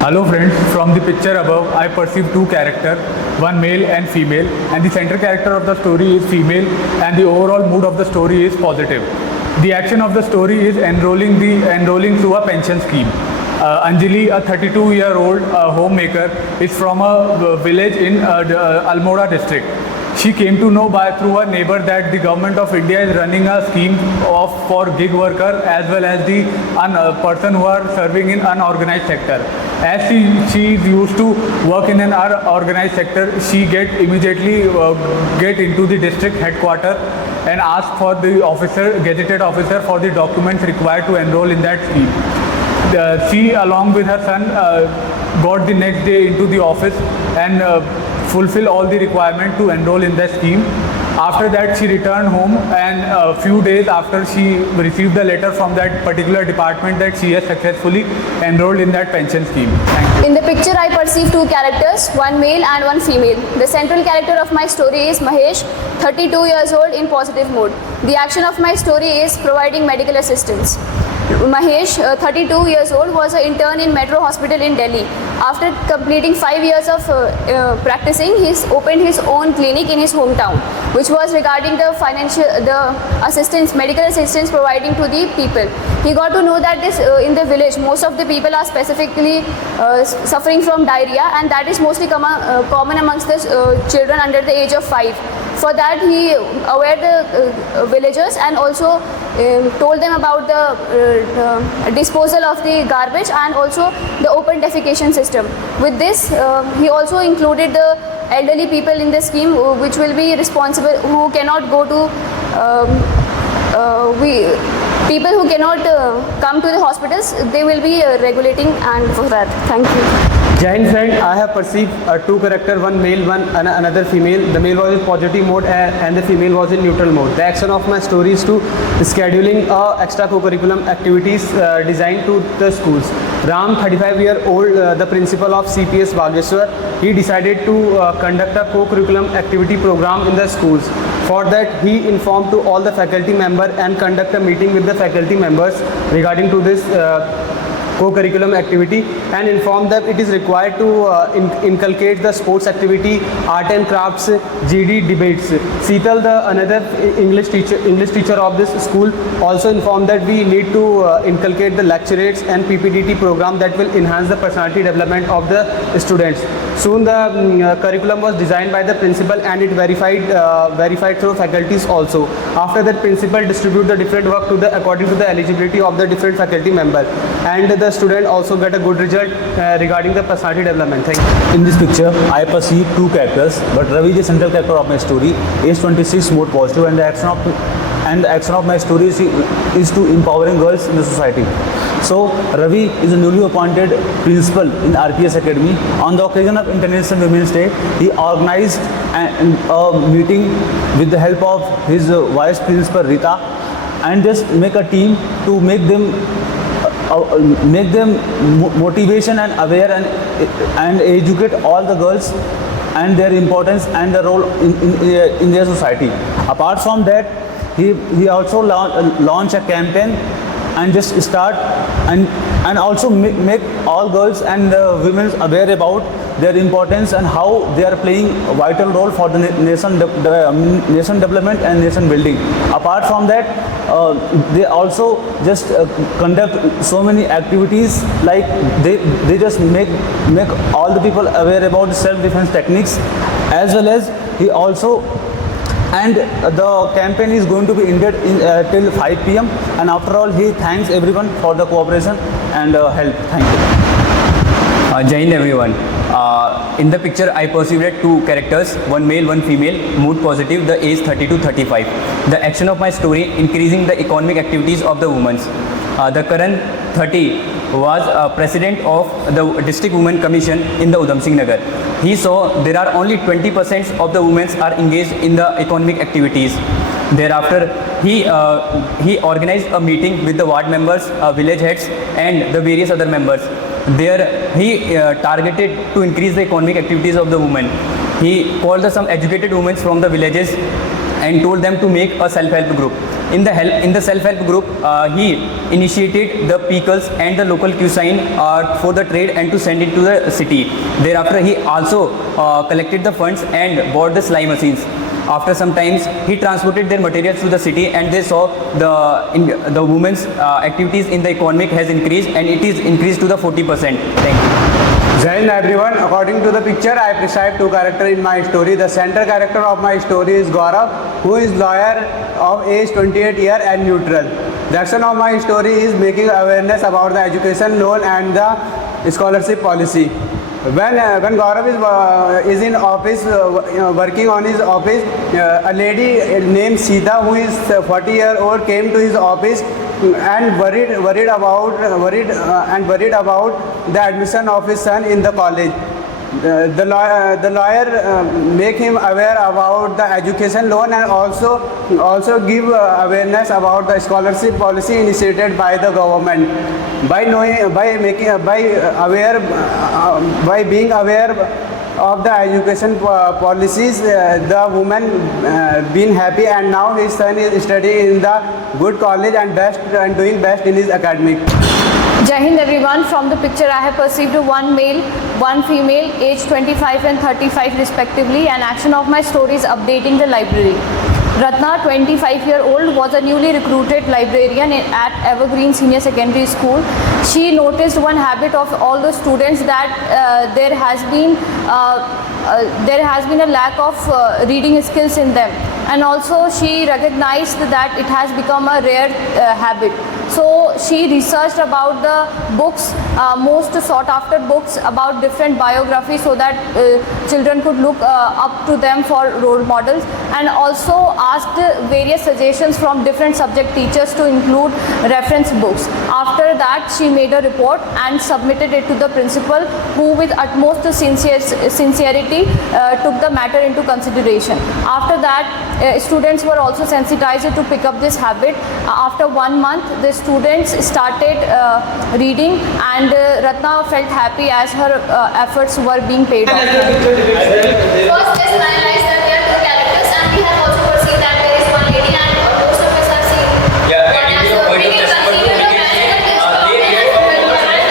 Hello friends, from the picture above I perceive two characters, one male and female, and the center character of the story is female and the overall mood of the story is positive. The action of the story is enrolling through a pension scheme. Anjali, a 32-year-old homemaker, is from a village in Almora district. She came to know through her neighbor that the government of India is running a scheme for gig worker as well as the person who are serving in unorganized sector. As she used to work in an organized sector, she immediately get into the district headquarters and ask for the gazetted officer for the documents required to enroll in that scheme. She along with her son got the next day into the office and fulfill all the requirement to enroll in the scheme. After that she returned home, and a few days after she received the letter from that particular department that she has successfully enrolled in that pension scheme. Thank you. In the picture I perceive two characters, one male and one female. The central character of my story is Mahesh, 32 years old, in positive mood. The action of my story is providing medical assistance. Mahesh, 32 years old, was an intern in Metro Hospital in Delhi. After completing 5 years of practicing, he opened his own clinic in his hometown, which was regarding the medical assistance providing to the people. He got to know that in the village, most of the people are specifically suffering from diarrhea, and that is mostly common amongst the children under the age of 5. For that, he aware the villagers and also told them about the disposal of the garbage and also the open defecation system. With this, he also included the elderly people in the scheme, which will be responsible, who cannot go to people who cannot come to the hospitals. They will be regulating, and for that, thank you. Giant friend, I have perceived two characters, one male, another female. The male was in positive mode and the female was in neutral mode. The action of my story is to scheduling extra co-curriculum activities designed to the schools. Ram, 35-year-old, the principal of CPS Bageshwar, he decided to conduct a co-curriculum activity program in the schools. For that, he informed to all the faculty members and conduct a meeting with the faculty members regarding to this co-curriculum activity, and inform them it is required to inculcate the sports activity, art and crafts, GD debates. Seetal, the another English teacher of this school, also informed that we need to inculcate the Lecturettes and PPDT program that will enhance the personality development of the students. Soon the curriculum was designed by the principal and it verified through faculties also. After that, principal distribute the different work according to the eligibility of the different faculty member, and the student also get a good result regarding the personality development. Thank you. In this picture, I perceive two characters, but Ravi is the central character of my story. Age 26, mode positive, and the action of my story is to empowering girls in the society. So Ravi is a newly appointed principal in RPS Academy. On the occasion of International Women's Day, he organized a meeting with the help of his vice principal Rita, and just make a team to make them motivation and aware and educate all the girls and their importance and the role in their society. Apart from that, he also launched a campaign and just start and also make all girls and women aware about their importance and how they are playing a vital role for the nation development and nation building. Apart from that, they also just conduct so many activities, like they just make all the people aware about self-defense techniques, as well as he also. And the campaign is going to be ended till 5 p.m. and after all, he thanks everyone for the cooperation and help. Thank you. Jai Hind everyone. In the picture, I perceived two characters, one male, one female, mood positive, the age 30 to 35. The action of my story, increasing the economic activities of the women. The current 30 was president of the District Women Commission in the Udham Singh Nagar. He saw there are only 20% of the women are engaged in the economic activities. Thereafter, he organized a meeting with the ward members, village heads, and the various other members. There, he targeted to increase the economic activities of the women. He called some educated women from the villages and told them to make a self-help group. In the self-help group, he initiated the pickles and the local cuisine for the trade and to send it to the city. Thereafter, he also collected the funds and bought the slime machines. After some times, he transported their materials to the city, and they saw the women's activities in the economic has increased, and it is increased to the 40%. Thank you. Jai Hind everyone. According to the picture, I prescribed two characters in my story. The center character of my story is Gaurav, who is lawyer of age 28 year and neutral. The action of my story is making awareness about the education loan and the scholarship policy. When Gaurav is in office, working on his office, a lady named Sita, who is 40-year-old, came to his office and worried about the admission of his son in the college. The lawyer make him aware about the education loan and also give awareness about the scholarship policy initiated by the government. By being aware of the education policies, the woman been happy, and now his son is studying in the good college and doing best in his academic. Jai Hind everyone. From the picture I have perceived one male, one female, age 25 and 35 respectively, and action of my story is updating the library. Ratna, 25-year-old, was a newly recruited librarian at Evergreen Senior Secondary School. She noticed one habit of all the students, that there has been a lack of reading skills in them, and also she recognized that it has become a rare habit. So she researched about the books, most sought after books about different biographies, so that children could look up to them for role models, and also asked various suggestions from different subject teachers to include reference books. After that, she made a report and submitted it to the principal, who with utmost sincerity took the matter into consideration. After that, students were also sensitized to pick up this habit. After 1 month, the students started reading, and Ratna felt happy as her efforts were being paid off. First, let's analyze that there are two characters, and we have also perceived that there is one lady, and most of us have seen one as a pretty considered man and this woman as a very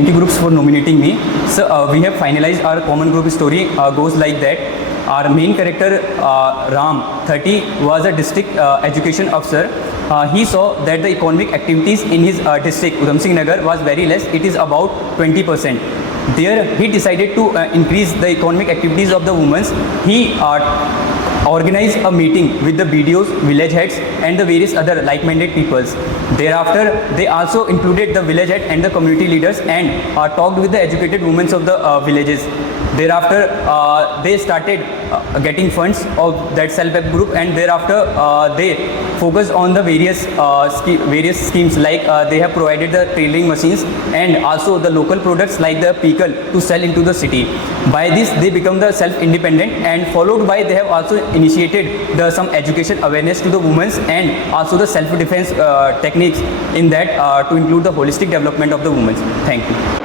thank you groups for nominating me. So we have finalized our common group story goes like that. Our main character Ram, 30, was a district education officer. He saw that the economic activities in his district, Udham Singh Nagar, was very less. It is about 20%. There, he decided to increase the economic activities of the women. He organized a meeting with the BDOs, village heads, and the various other like-minded peoples. Thereafter, they also included the village head and the community leaders and talked with the educated women of the villages. Thereafter, they started getting funds of that self-help group, and thereafter they focused on the various schemes, like they have provided the tailoring machines and also the local products like the pickle to sell into the city. By this, they become the self-independent, and followed by they have also initiated some education awareness to the women and also the self-defense techniques in that to include the holistic development of the women. Thank you.